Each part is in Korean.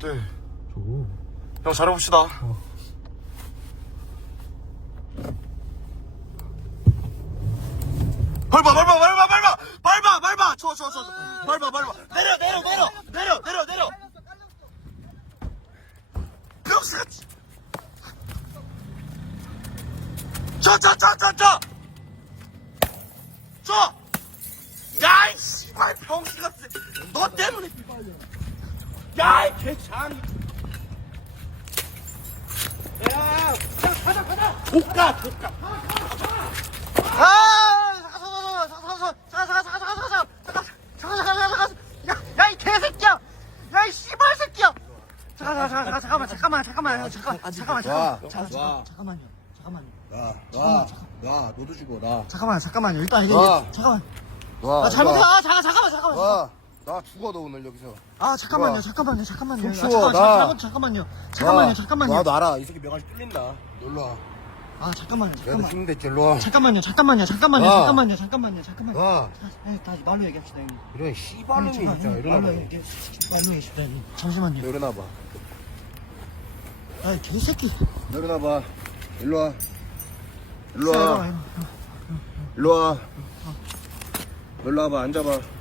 네. 줘. 형 잘해봅시다. 밟아, 밟아, 밟아, 밟아! 밟아, 밟아! 쳐, 쳐, 쳐, 쳐. 밟아, 밟아. 내려, 내려, 내려! 내려, 내려, 내려! 병신같이! 쳐, 쳐, 쳐, 쳐, 쳐! 쳐! 야, 이 씨발 병신같이! 너 때문에! 야, 이 개장! 야, 가자, 가자! 조카, 조카! 아! 잠깐, 잠깐, 잠깐, 잠깐, 잠깐, 잠깐, 잠깐, 잠깐, 잠깐, 잠깐, 잠깐, 야, 야, 이 개새끼야! 야, 이 씨발 새끼야! 잠깐, 잠깐, 잠깐, 잠깐만, 잠깐만, 잠깐만, 잠깐, 잠깐만, 와, 잠깐만, 잠깐, 와. 잠깐만요, 잠깐만요, 나, 나, 나, 너도 죽어, 나. 잠깐만, 잠깐만요. 일단 이게 와. 잠깐만. 와, 아, 잘못해. 와. 아, 잠깐, 잠깐만, 잠깐만. 와, 나 죽어, 너 오늘 여기서. 아, 잠깐만요, 와. 잠깐만요, 잠깐만요. 속 아, 추워, 잠깐, 나. 잠깐, 잠깐만요, 잠깐만요, 와, 잠깐만요. 나도 알아. 이 새끼 명아리 뚫린다. 놀러 와. 아, 잠깐만요, 내가 잠깐만. 힘들지, 일로 와. 잠깐만요, 잠깐만요, 잠깐만요, 와. 잠깐만요, 잠깐만요, 잠깐만요. 와. 아, 다시 말로 얘기합시다, 형님. 이런 씨발놈이 잠깐, 진짜. 일어나봐. 말로 얘기, 말로 얘기합시다, 형님. 잠시만요. 일어나봐. 아, 개새끼. 일어나봐. 일로 와. 일로 자, 와. 일로 와, 와. 와. 일로 와봐. 앉아봐.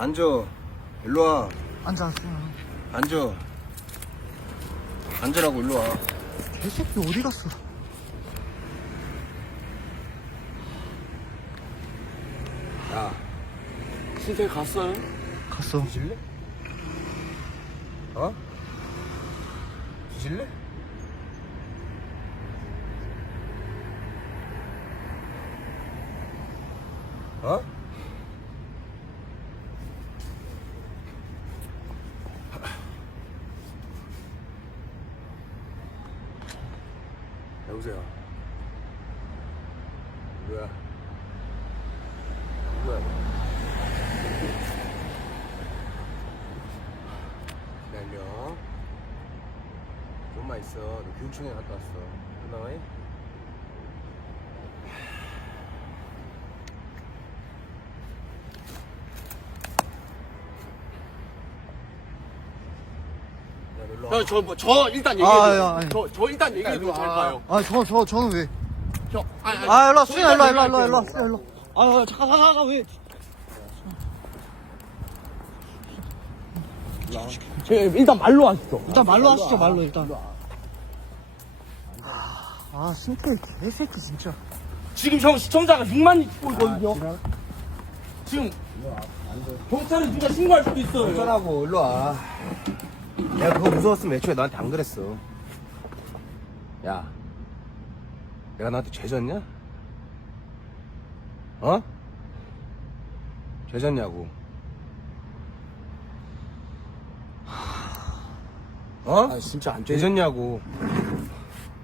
앉아. 일로 와. 앉아, 앉아. 앉아. 앉으라고, 일로 와. 개새끼 어디 갔어? 야, 신세 갔어요? 갔어. 뒤질래? 어? 뒤질래? 어? 여보세요. 누구야? 누구야? 기다려. 좀만 있어. 너 교육청에 갔다 왔어. 끝나와이? 야, 저, 뭐, 저 일단 아, 야, 얘기해도 아니. 저, 저 일단 얘기해도 잘 봐요. 아, 저, 저, 저는 왜? 형, 아니, 아니, 아, 일로 와, 저 수인아, 일로 와, 일로 와, 일로 와, 일로 와. 수인아, 일로 와. 아, 잠깐, 잠깐, 잠깐, 왜? 저 일단 말로 하시죠. 일단 말로 하시죠, 말로, 일단. 아, 승태 개새끼, 진짜. 지금 형 시청자가 6만이 찍고 있거든요. 지금 경찰에 누가 신고할 수도 있어요. 어쩌라고, 일로 와. 내가 그거 무서웠으면 애초에 너한테 안 그랬어. 야, 내가 너한테 죄졌냐? 어? 죄졌냐고. 어? 아, 진짜 안 돼. 죄졌냐고.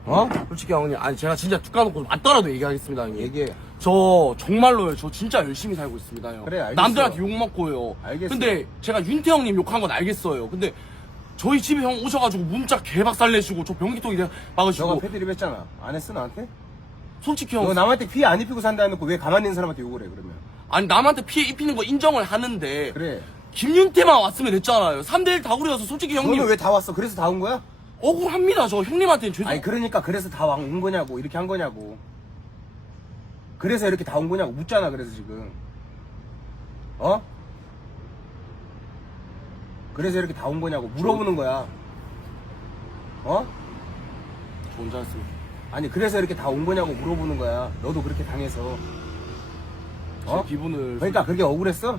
어? 솔직히 형님, 아니 제가 진짜 툭 까놓고 맞더라도 얘기하겠습니다, 형님. 얘기해. 저 정말로요. 저 진짜 열심히 살고 있습니다, 형. 그래, 알겠어. 남들한테 욕 먹고요. 알겠어. 근데 제가 윤태 형님 욕한 건 알겠어요. 근데 저희 집에 형 오셔가지고 문자 개박살 내시고 저 변기통에 너가 막으시고 패드립 했잖아. 안 했어, 나한테? 솔직히 너형 남한테 피해 안 입히고 산다 해놓고 왜 가만히 있는 사람한테 욕을 해, 그러면? 아니 남한테 피해 입히는 거 인정을 하는데 그래. 김윤태만 왔으면 됐잖아요. 3대1 다구려서 솔직히 형님 너는 왜 다 왔어? 그래서 다 온 거야? 억울합니다. 저 형님한테는 죄송. 아니 그러니까 그래서 다 온 거냐고 이렇게 한 거냐고 그래서 이렇게 다 온 거냐고 묻잖아 그래서 지금 어? 그래서 이렇게 다 온 거냐고 물어보는 거야 어? 저 혼자 했습니다. 아니 그래서 이렇게 다 온 거냐고 물어보는 거야 너도 그렇게 당해서 제 어? 기분을 그러니까 그게 억울했어?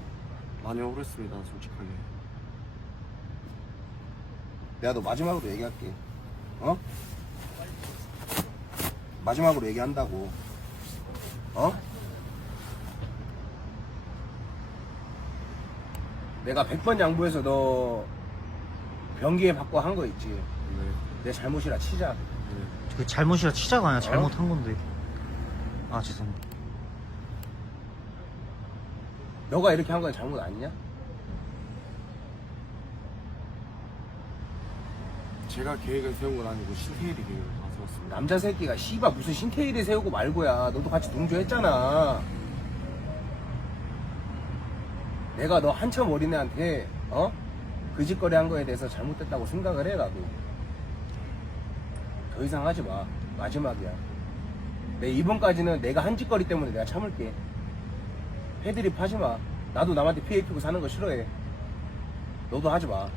많이 억울했습니다. 솔직하게. 내가 너 마지막으로 얘기할게 어? 마지막으로 얘기한다고 어? 내가 100번 양보해서 너 변기에 받고 한 거 있지 네. 내 잘못이라 치자 그 잘못이라 치자가 아니라 잘못한 건데. 아, 죄송합니다. 너가 이렇게 한 건 잘못 아니냐? 제가 계획을 세운 건 아니고 신태일이 계획을 다 세웠습니다. 남자 새끼가 씨발 무슨 신테일에 세우고 말고야 너도 같이 동조했잖아 내가 너 한참 어린애한테 어? 그 짓거리 한 거에 대해서 잘못됐다고 생각을 해 나도. 더 이상 하지 마. 마지막이야. 내 이번까지는 내가 한 짓거리 때문에 내가 참을게. 패드립 하지 마. 나도 남한테 피해 입히고 사는 거 싫어해. 너도 하지 마.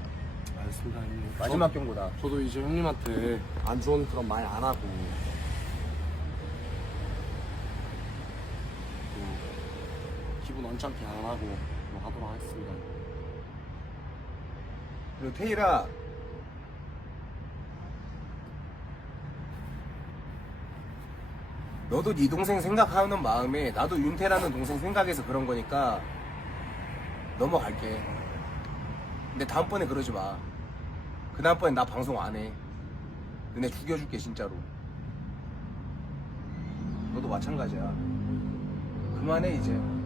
알겠습니다 형님. 마지막 경고다. 저, 도 이제 형님한테 안 좋은 그런 말 안 하고. 또 기분 언짢게 안 하고 뭐 하도록 하겠습니다. 그리고 테일아. 너도 네 동생 생각하는 마음에 나도 윤태라는 동생 생각해서 그런 거니까 넘어갈게. 근데 다음번에 그러지 마 그 다음번에 나 방송 안 해. 너네 죽여줄게 진짜로. 너도 마찬가지야. 그만해 이제. 네.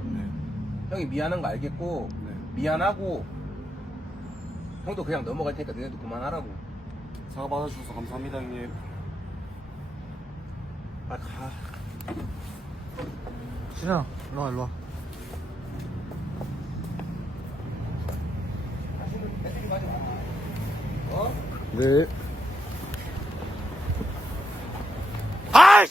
형이 미안한 거 알겠고 네. 미안하고 형도 그냥 넘어갈 테니까 너네도 그만하라고. 사과 받아주셔서 감사합니다 형님. 빨리 가. 준현아 일로와 일로와. 네. 아이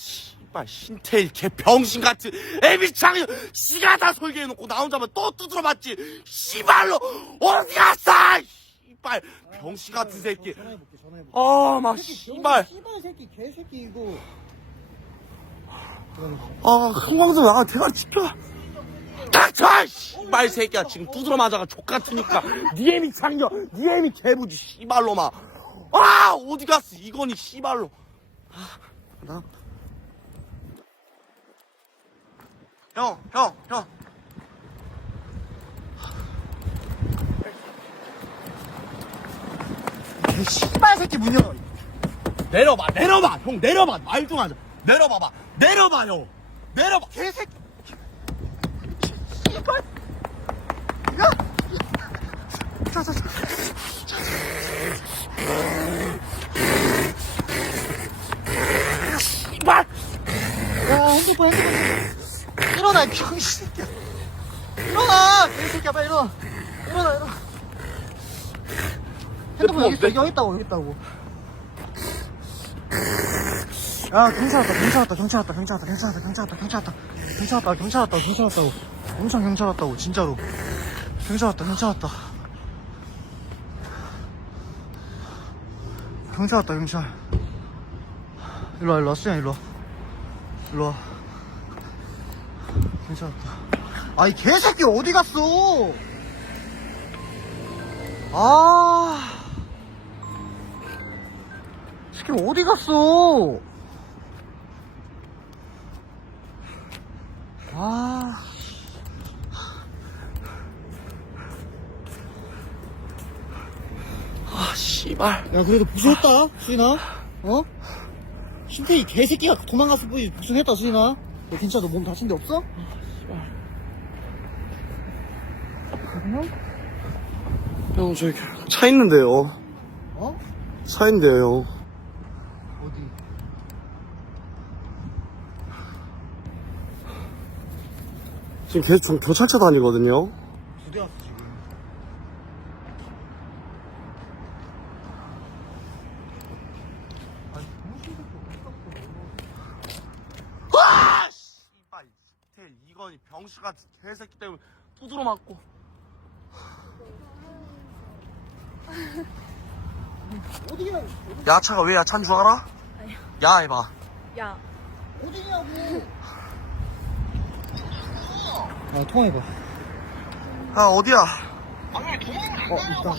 씨, 발 신태일 개 병신 같은 애비창 씨가 다 설계해놓고 나 혼자만 또 두드려 맞지. 씨발로 어디 갔어? 씨발 병신 같은 새끼. 전화해볼게 전화해볼게 아, 막 씨발. 씨발 새끼 개새끼 이거 아, 흥광도 나가 대가리 지켜. 닥쳐! 씨발 새끼야 지금 두드러 맞아가 족 같으니까 니 애미 창녀 니 애미 개부지 씨발로마 아 어디 갔어 이건이 씨발로 아, 나... 형, 형, 형. 개 씨발 새끼 문 열어 내려봐, 내려봐, 형, 내려봐. 말좀 하자. 내려봐봐. 내려봐, 형. 내려봐. 개새끼 씨발 야 자 자 자 씨발! 야 핸드폰 이 병신 새끼야 일어나 개새끼야 빨리 일어나 일어나 일어나 핸드폰 여기 있어 여기 있다고 여기 있다고 야 경찰 왔다 경찰 왔다 경찰 왔다 경찰 왔다 경찰 왔다 경찰 왔다 경찰 왔다 경찰 왔다 경찰 왔다 경찰 왔다고 엄청 경찰 왔다고 진짜로 경찰 왔다 경찰 왔다 경찰 왔다 경찰 일로와 일로와 수영 일로와 일로와 괜찮았다. 아이 개새끼 어디 갔어? 아. 새끼 어디 갔어? 아. 아, 씨발. 야 그래도 부수했다 수인아. 어? 신태희 개새끼가 도망갔을 뿐이 부수했다 수인아. 너 괜찮아? 너 몸 다친 데 없어? 형, 저기 차 있는데요. 어? 차 있는데요. 어디? 지금 계속 교차차 다니거든요. 두대 왔어 지금 아니 무슨 와! 씨발, 테일 이건이 병신 같은 개새끼 때문에 두드러 맞고. 어디야 야차가 왜 야차인 줄 알아? 야 해봐. 야, 어디냐고 아 통화해봐 야 어디야? 어 있다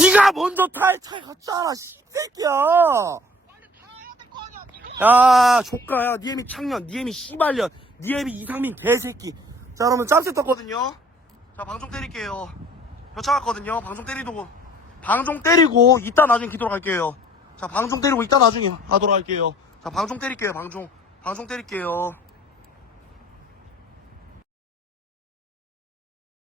네가 먼저 타에 차에 갔잖아, 씨새끼야. 야, 조카야, 니엠이 창년, 니엠이 씨발년, 니엠이 이상민 개새끼. 자, 그러면 짬새 떴거든요. 자, 방송 때릴게요. 벼차갔거든요. 방송 때리고, 방송 때리고, 이따 나중에 기도록 할게요. 자, 방송 때리고, 이따 나중에 하도록 할게요. 자, 방송 때릴게요, 방송. 방송 때릴게요.